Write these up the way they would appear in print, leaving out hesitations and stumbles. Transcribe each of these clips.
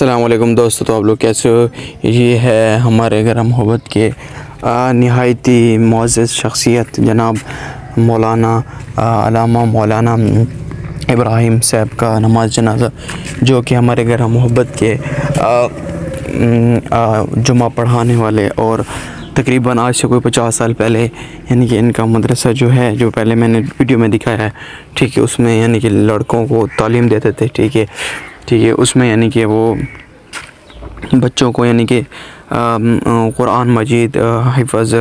السلام علیکم دوستو، تو آپ لوگ کیسے ہو؟ یہ ہے ہمارے گرم محبت کے نہایتی معزز شخصیت جناب مولانا علامہ مولانا ابراہیم صاحب کا نماز جنازہ، جو کہ ہمارے گرم محبت کے جمعہ پڑھانے والے، اور تقریباً آج سے کوئی 50 سال پہلے یعنی کہ ان کا مدرسہ جو ہے، جو پہلے میں نے ویڈیو میں دکھایا ہے، ٹھیک ہے، اس میں یعنی کہ لڑکوں کو تعلیم دیتے تھے، ٹھیک ہے، اس میں یعنی کہ وہ بچوں کو یعنی کہ قرآن مجید حفظ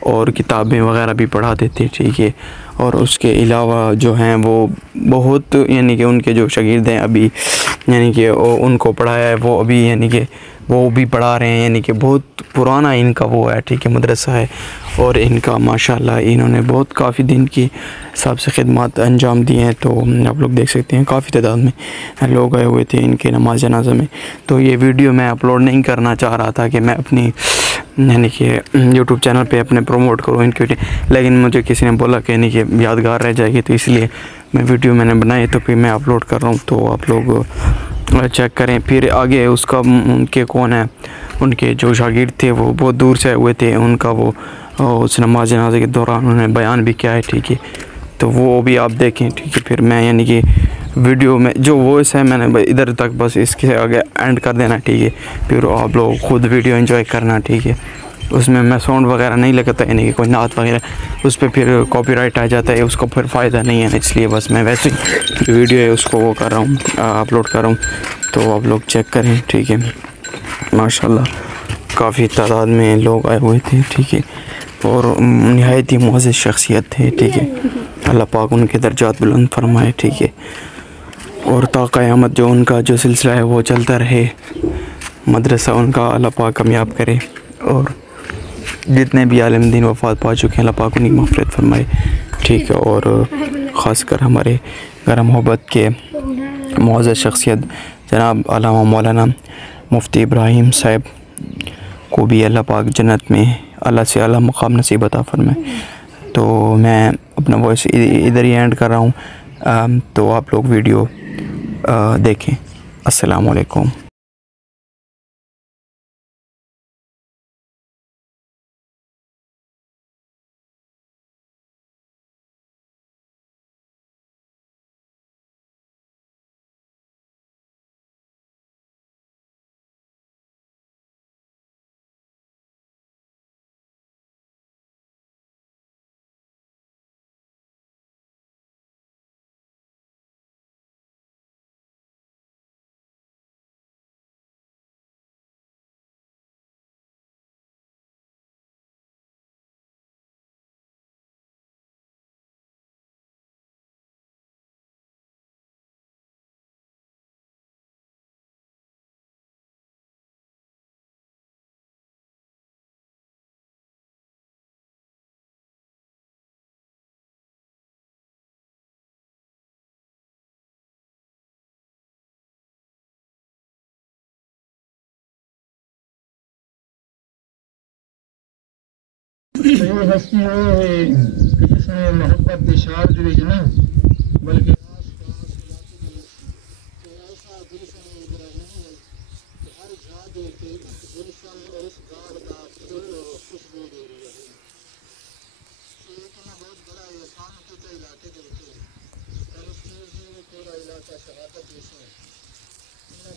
اور کتابیں وغیرہ بھی پڑھاتے تھے، ٹھیک ہے، اور اس کے علاوہ جو ہیں وہ بہت یعنی کہ ان کے جو شاگرد ہیں ابھی یعنی کہ ان کو پڑھایا ہے، وہ ابھی یعنی کہ وہ بھی پڑھا رہے ہیں، یعنی کہ بہت پرانا ان کا وہ ہے، ٹھیک ہے، مدرسہ ہے، اور ان کا ماشاءاللہ انہوں نے بہت کافی دن کی حساب سے خدمات انجام دی ہیں۔ تو آپ لوگ دیکھ سکتے ہیں کافی تعداد میں لوگ آئے ہوئے تھے ان کے نماز جنازہ میں۔ تو یہ ویڈیو میں اپلوڈ نہیں کرنا چاہ رہا تھا کہ میں اپنی یعنی کہ یوٹیوب چینل پہ اپنے پروموٹ کروں ان کی، لیکن مجھے کسی نے بولا کہ یعنی کہ یادگار رہ جائے گی، تو اس لیے میں ویڈیو میں نے بنائی، تو پھر میں اپلوڈ کر رہا ہوں، تو آپ لوگ چیک کریں۔ پھر آگے اس کا ان کے کون ہے، ان کے جو شاگرد تھے وہ بہت دور سے ہوئے تھے، ان کا وہ اس نماز جنازے کے دوران انہوں نے بیان بھی کیا ہے، ٹھیک ہے، تو وہ بھی آپ دیکھیں، ٹھیک ہے۔ پھر میں یعنی کہ ویڈیو میں جو وائس ہے میں نے ادھر تک بس اس کے آگے اینڈ کر دینا، ٹھیک ہے، پھر آپ لوگ خود ویڈیو انجوائے کرنا، ٹھیک ہے۔ اس میں ساؤنڈ وغیرہ نہیں لگتا، یعنی کہ کوئی نعت وغیرہ، اس پہ پھر کاپی رائٹ آ جاتا ہے، اس کو پھر فائدہ نہیں ہے، اس لیے بس میں ویسے ہی ویڈیو ہے اس کو وہ کر رہا ہوں، اپلوڈ کر رہا ہوں، تو آپ لوگ چیک کریں، ٹھیک ہے۔ ماشاءاللہ کافی تعداد میں لوگ آئے ہوئے تھے، ٹھیک ہے، اور نہایت ہی معزز شخصیت تھے، ٹھیک ہے، اللہ پاک ان کے درجات بلند فرمائے، ٹھیک ہے، اور تا قیامت جو ان کا جو سلسلہ ہے وہ چلتا رہے، مدرسہ ان کا اللہ پاک کامیاب کرے، اور جتنے بھی عالم دین وفات پا چکے ہیں اللہ پاک انہیں مغفرت فرمائے، ٹھیک ہے، اور خاص کر ہمارے گرم محبت کے معزز شخصیت جناب علامہ مولانا مفتی ابراہیم صاحب کو بھی اللہ پاک جنت میں اللہ سے اعلیٰ مقام نصیب عطا فرمائے۔ تو میں اپنا وائس ادھر ہی اینڈ کر رہا ہوں، تو آپ لوگ ویڈیو دیکھیں۔ السلام علیکم۔ یہ ہستی وہ ہے کہ جس نے محبت کے شعار دے جنا بلکہ آس پاس علاقے میں ایسا گلشن ابراہیم ہے کہ ہر جا دے کے اس گلشن اور اس باغ کا پھول و خوشبو دے رہی ہے۔ یہ بہت بڑا احسان کیتا علاقے کے اور اس میں پورا علاقہ شہادت جیسے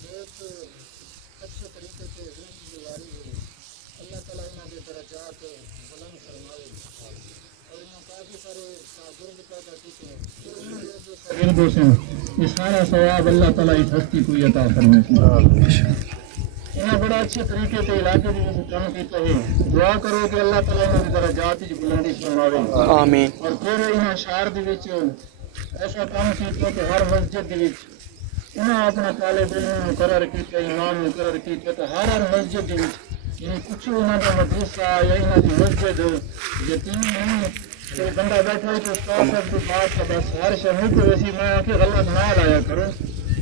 بہت اچھے طریقے سے زندگی گزاری ہے۔ اللہ تعالیٰ انہوں کے درجات بلند فرمائے، اور انہوں کافی سارے شاگرد پیدا کیے ہیں، شاگردوں سے یہ سارا ثواب اللہ تعالیٰ اس ہستی کو عطا فرمائے۔ انہیں بڑا اچھے طریقے سے علاقے میں کام کیتا ہے۔ دعا کرو کہ اللہ تعالیٰ انہوں کی درجات کی بلندی فرمائے، آمین۔ اور پھر انہیں شہر دے وچ ایسا کام کیتا کہ ہر مسجد دے وچ انہیں اپنا طالب علم مقرر کیتا، امام مقرر کیتا، تو ہر مسجد دے وچ یعنی کچھ انہوں کا مدرسہ یا انہوں کی مسجد یتیم نہیں کوئی بندہ بیٹھا ہے تو استاد صاحب کے پاس کا بس ہر شہر کو ویسی میں آ کے غلط نہ لایا کرو۔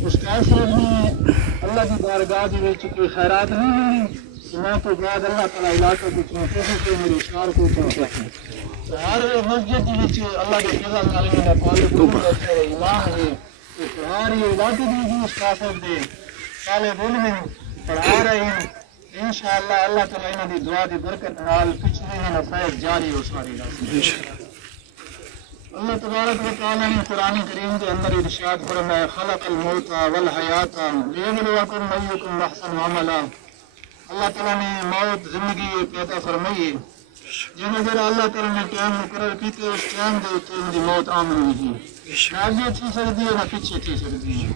استاد صاحب نے اللہ کی بارگاہ کے کوئی خیرات نہیں ہے، میں تو بعد اللہ تعالیٰ علاقہ کو چونکے ہیں کہ میرے اشار کو چونکے ہیں، تو ہر مسجد کے اللہ کے فضل نال میں طالب علم بیٹھے امام ہے، تو ہر علاقے کی استاد صاحب دے طالب علم پڑھا رہے ہیں انشاءاللہ اللہ تعالیٰ انہوں دی دعا دی برکت نال پچھلے انہوں فیض جاری ہو ساری اللہ تبارک و تعالیٰ نے قرآن کریم کے اندر ارشاد فرمایا خلق الموت والحیات لیبلوکم ایکم احسن عملا اللہ تعالیٰ نے موت زندگی پیدا فرمائی ہے جن اگر اللہ تعالیٰ نے ٹائم مقرر کیتے اس ٹائم دے اتنے ان کی موت آمن نہیں نہ آگے تھی سکتی ہے نہ پیچھے تھی سکتی ہے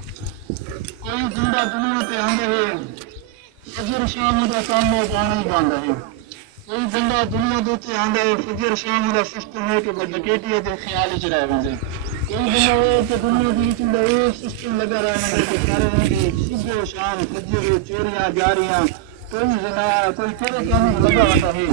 کوئی زندہ دنیا پہ آندے ہے فجر شام کا کام میں جانا ہی باندھا ہے کوئی بندہ دنیا دوتے آندے فجر شام کا سسٹم ہے کہ ڈکیٹی ہے تو خیال ہی چرائے بندے کوئی بندہ ہے کہ دنیا کی چندہ ہے سسٹم لگا رہا ہے کہ سارے بندے صبح شام فجر چوریاں جاریاں کوئی زنا کوئی کہہ کام لگا ہوتا ہے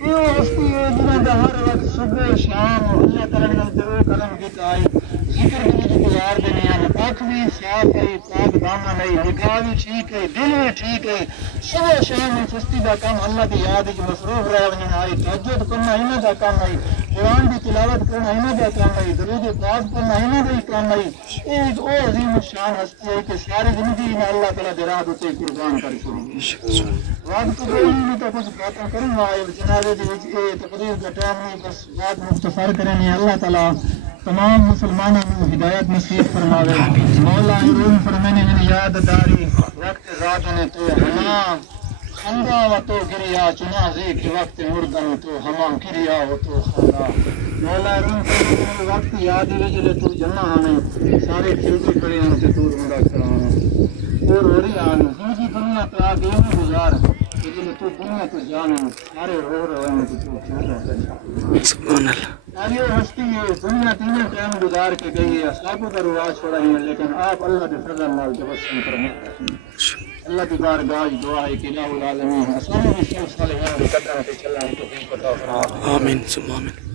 یہ ہستی ہے جنہوں کا ہر وقت صبح شام اللہ تعالیٰ نے دعا کرم کیتا ہے ذکر کی گزار دینے ہیں پاک بھی صاف ہے پاک دامن ہے نگاہ بھی ٹھیک ہے دل بھی ٹھیک ہے صبح شام سستی کا کام اللہ کی یاد کی مصروف رہا ہے تہجد کرنا انہوں کا کام ہے قرآن کی تلاوت کرنا انہوں کا کام ہے درود پاک کرنا انہوں کا کام ہے ایک اور عظیم شان ہستی ہے کہ ساری زندگی میں اللہ تعالیٰ دے راہ ہوتے قربان کر چھوڑی وقت تو کوئی نہیں تو کچھ باتیں کروں گا جنازے تقریر کا ٹائم نہیں بس بات مختصر کریں گے اللہ تعالیٰ تمام مسلمانوں کو ہدایت نصیب فرماوے مولا روم فرمانے میں یاد داری وقت رات نے تو ہما خندا و تو گریا چنازے کے وقت مردن تو ہما گریا ہو تو خندا مولا روم فرمانے میں وقت یاد ہی جلے تو جمع آنے سارے کھلتے کھڑے ہیں کہ تو روندا کرانا اور ہو رہی آنے زندگی دنیا پہ آگے ہی گزار لیکن تو دنیا تو جانے سارے رو رہے ہیں کہ تو کیوں رہتا ہے سبحان اللہ یہ ہستی ہے دنیا تینوں ٹائم گزار کے گئی ہے صحابہ کا رواج چھوڑا ہے لیکن آپ اللہ کے فضل نال تبسم فرمائیں اللہ کی بارگاہ دعا ہے کہ الہ العالمین اسلام کی صالحین کے قدروں پہ چلنا ہے توفیق عطا فرمائے آمین ثم آمین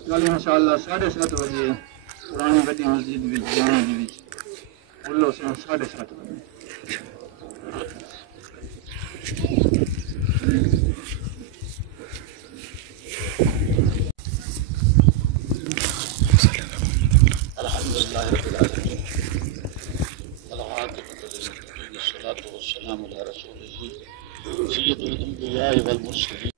کل انشاءاللہ 7:30 بجے پرانی بڑی مسجد میں جانے دی وچ بولو سے 7:30 بجے الحمدللہ رب العالمین والعاقبۃ للمتقین والصلاۃ والسلام علی رسولہ سید الانبیاء والمرسلین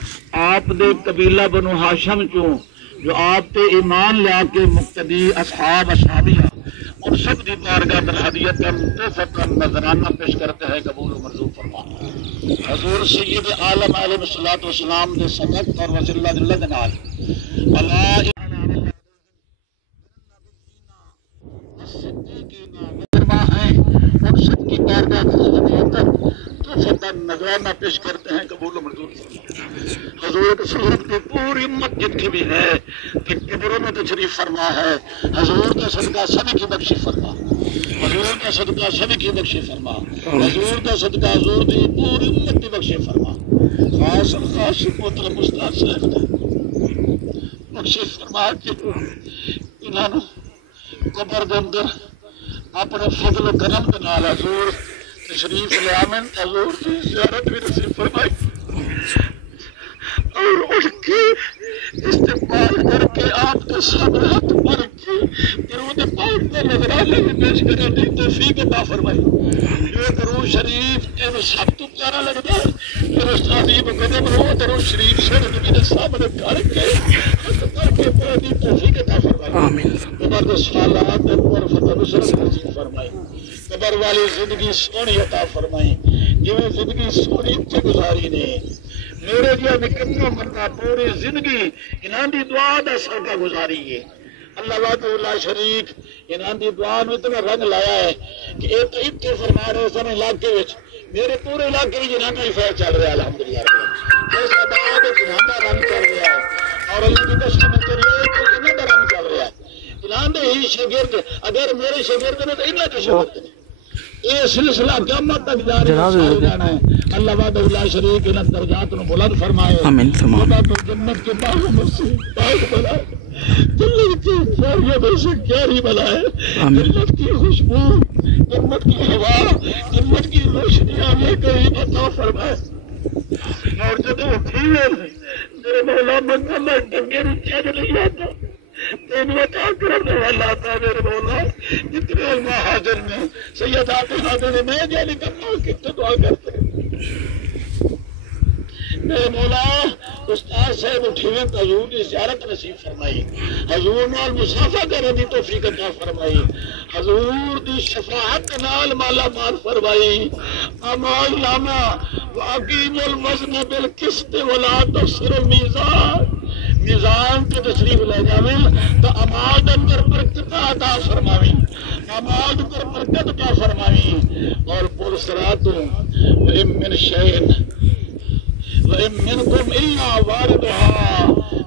آپ دے قبیلہ بنو ہاشم چوں جو آپ تے ایمان لیا کے مقتدی اصحاب اصحابیہ اور سب دی بارگاہ در ہدیت تحفۃ نذرانہ پیش کرتے ہیں قبول و منظور فرمانا حضور سید عالم علیہ الصلوۃ والسلام دے صدق اور وصلی اللہ جل جلال اللہ اور سب کی بارگاہ در ہدیت تحفۃ نذرانہ پیش کرتے ہیں قبول و منظور فرمانا حضور صورت کی پوری امت جن کی بھی ہے کہ قبروں میں تشریف فرما ہے حضور کا صدقہ سب کی بخشی فرما حضور کا صدقہ سب کی بخشی فرما حضور کا صدقہ حضور کی پوری امت کی بخشی فرما خاص محترم استاد صاحب کا بخشی فرما کہ انہوں نے قبر کے اندر اپنے فضل و کرم کے نال حضور تشریف لے آمن حضور کی زیارت بھی نصیب فرمائی اور اٹھ کے استقبال کر کے آپ کے سامنے ہاتھ مار کے درود پاک کا نذرانہ بھی پیش کرنے کی توفیق عطا فرمائی یہ درود شریف ان سب تو پیارا لگتا ہے پھر استادی مقدم ہو درود شریف سے نبی کے سامنے کر کے ہاتھ کر کے پڑھنے کی توفیق عطا فرمائی زبردست حالات پر فتح نصرت نصیب فرمائی قبر والی زندگی سونی عطا فرمائی جو زندگی سونی سے گزاری نے میرے جو نکمہ مرنا پوری زندگی انہاں دی دعا دا صدقہ گزاری ہے اللہ وحدہ لا شریک انہاں دی دعا میں اتنا رنگ لایا ہے کہ ایک تو اتنے فرما رہے سن علاقے وچ میرے پورے علاقے میں جنہاں کا فیض چل رہا ہے الحمدللہ جیسا بعد جنہاں کا رنگ چل رہا ہے اور اللہ کی قسم ہے کہ انہاں کا رنگ چل رہا ہے انہاں دے ہی شاگرد اگر میرے شاگرد نے تو انہاں کے شاگرد نے یہ سلسلہ قیامت تک جاری جانا ہے اللہ وحدہ لا شریک انہاں درجات کو بلند فرمائے آمین خدا تو جنت کے باغوں میں سے باغ بنائے جنت کی فاریوں میں سے گہری بنائے جنت کی خوشبو جنت کی ہوا جنت کی روشنیاں لے کر عطا فرمائے اور جب وہ کھیلے میرے مولا بندہ میں ڈنگے چل نہیں آتا تین عطا کرنے والا تھا میرے مولا جتنے علماء حاضر نے سید آتے حاضر نے میں جانی کرنا کتنے دعا کرتے میرے مولا استاد صاحب اٹھیویں تو حضور کی زیارت نصیب فرمائی حضور نال مسافہ کرنے دی توفیق عطا فرمائی حضور دی شفاعت نال مالا مال فرمائی اعمال نامہ واقیم الوزن بالقسط ولا تخسر المیزان میزان کے تشریف لے جاویں تو اعمال اندر برکت عطا فرماویں اعمال پر برکت عطا فرماویں اور پر صراط وَإِن مِّن شَيْءٍ وَإِن مِّنكُمْ إِلَّا وَارِدُهَا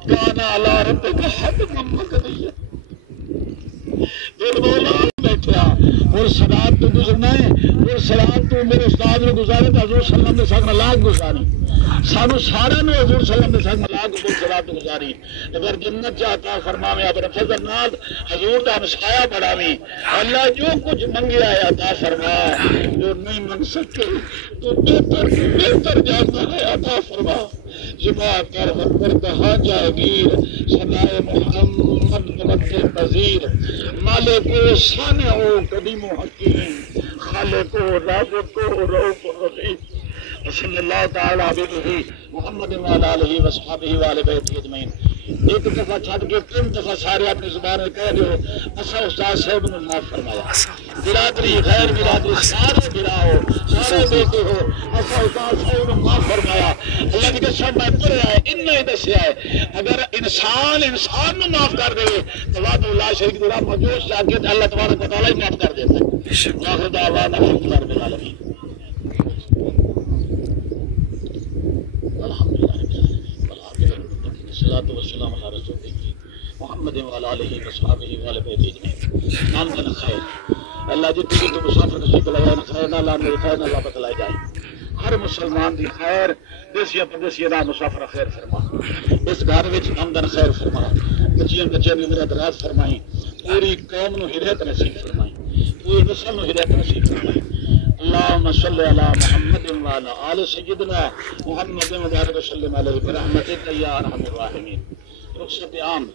كَانَ عَلَىٰ رَبِّكَ حَتْمًا مَّقْضِيًّا میرے مولا بیٹھا اور صراط تو گزرنا ہے اور صراط تو میرے استاد نے گزارے تو حضور صلی اللہ علیہ وسلم لاکھ گزاری سانو سارے نے حضور صلی اللہ علیہ وسلم لاکھ صراط گزاری اگر جنت چاہتا فرماویں اپنے فضل نال حضور کا ہمسایہ بڑھاویں اللہ جو کچھ منگیا ہے عطا فرما جو نہیں منگ سکے تو بہتر جانتا ہے عطا فرما جبا کر بکر کہا جاگیر سنائے محمد ملک پذیر مالک و سانع و قدیم و حکیم خالق و رازق و رؤوف رحیم صلی اللہ تعالی علیہ محمد وعلی آلہ وصحبہ وآل بیتہ اجمعین ایک دفعہ چھٹ کے تین دفعہ سارے اپنی زبان میں کہہ دیو اسا استاد صاحب نے معاف فرمایا برادری غیر برادری سارے گراؤ سارے بیٹے ہو اسا استاد صاحب نے معاف فرمایا اللہ کی قسم میں پڑھا ہے انہیں ہی دسیا ہے اگر انسان میں معاف کر دے تو وعد اللہ شریک دلہ موجود جا کے اللہ تبارک و تعالی معاف کر دیتا ہے آخر دعوانا الحمدللہ رب العالمین الصلاة والسلام على رسول الله محمد وعلى آله وصحبه وعلى بیتہ اجمعین نام کا خیر اللہ جتنی تو مسافر نصیب لگائے خیر نہ اللہ میرے خیر نہ اللہ بتلائی جائے ہر مسلمان دی خیر دیسیا پردیسیا دا مسافر خیر فرما اس گھر وچ آمدن خیر فرما بچیاں بچیاں نے میرا دراز فرمائی پوری قوم نو ہدایت نصیب فرمائی پوری نسل نو ہدایت نصیب فرمائی اللهم صل على محمد وعلى آل سيدنا محمد وبارك وسلم عليه برحمتك يا ارحم الراحمين رخصت عام